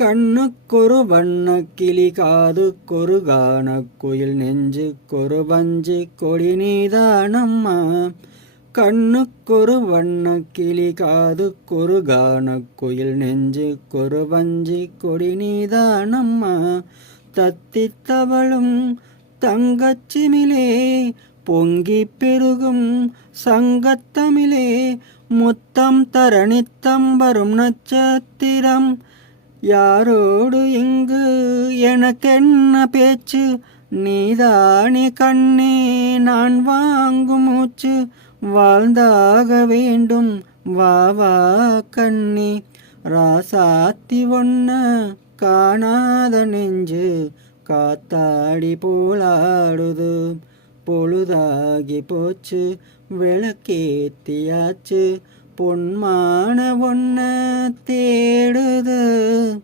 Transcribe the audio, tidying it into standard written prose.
கண்ணுக்கொரு வண்ணக் கிளி காதுக்கொரு கானக் குயில் நெஞ்சுக்கொரு வஞ்சிக் கொடி நீதானம்மா. கண்ணுக்கொரு வண்ணக் கிளி காதுக்கொரு கானக் குயில் நெஞ்சுக்கொரு வஞ்சிக் கொடி நீதானம்மா. தத்தித் தவழும் தங்கச்சிமிழே பொங்கிப் பெருகும் சங்கத்தமிழே, முத்தம் தர நித்தம் வரும் நட்சத்திரம். யாரோடு இங்கு எனக்கென்ன பேச்சு, நீதானே கண்ணே நான் வாங்கும் மூச்சு. வாழ்ந்தாக வேண்டும் வா வா கண்ணே, ராசாத்தி ஒன்ன காணாத நெஞ்சு காத்தாடி போலாடுது. பொழுதாகி போச்சு விளக்கேத்தியாச்சு, பொன்மான ஒன்ன தேடுது.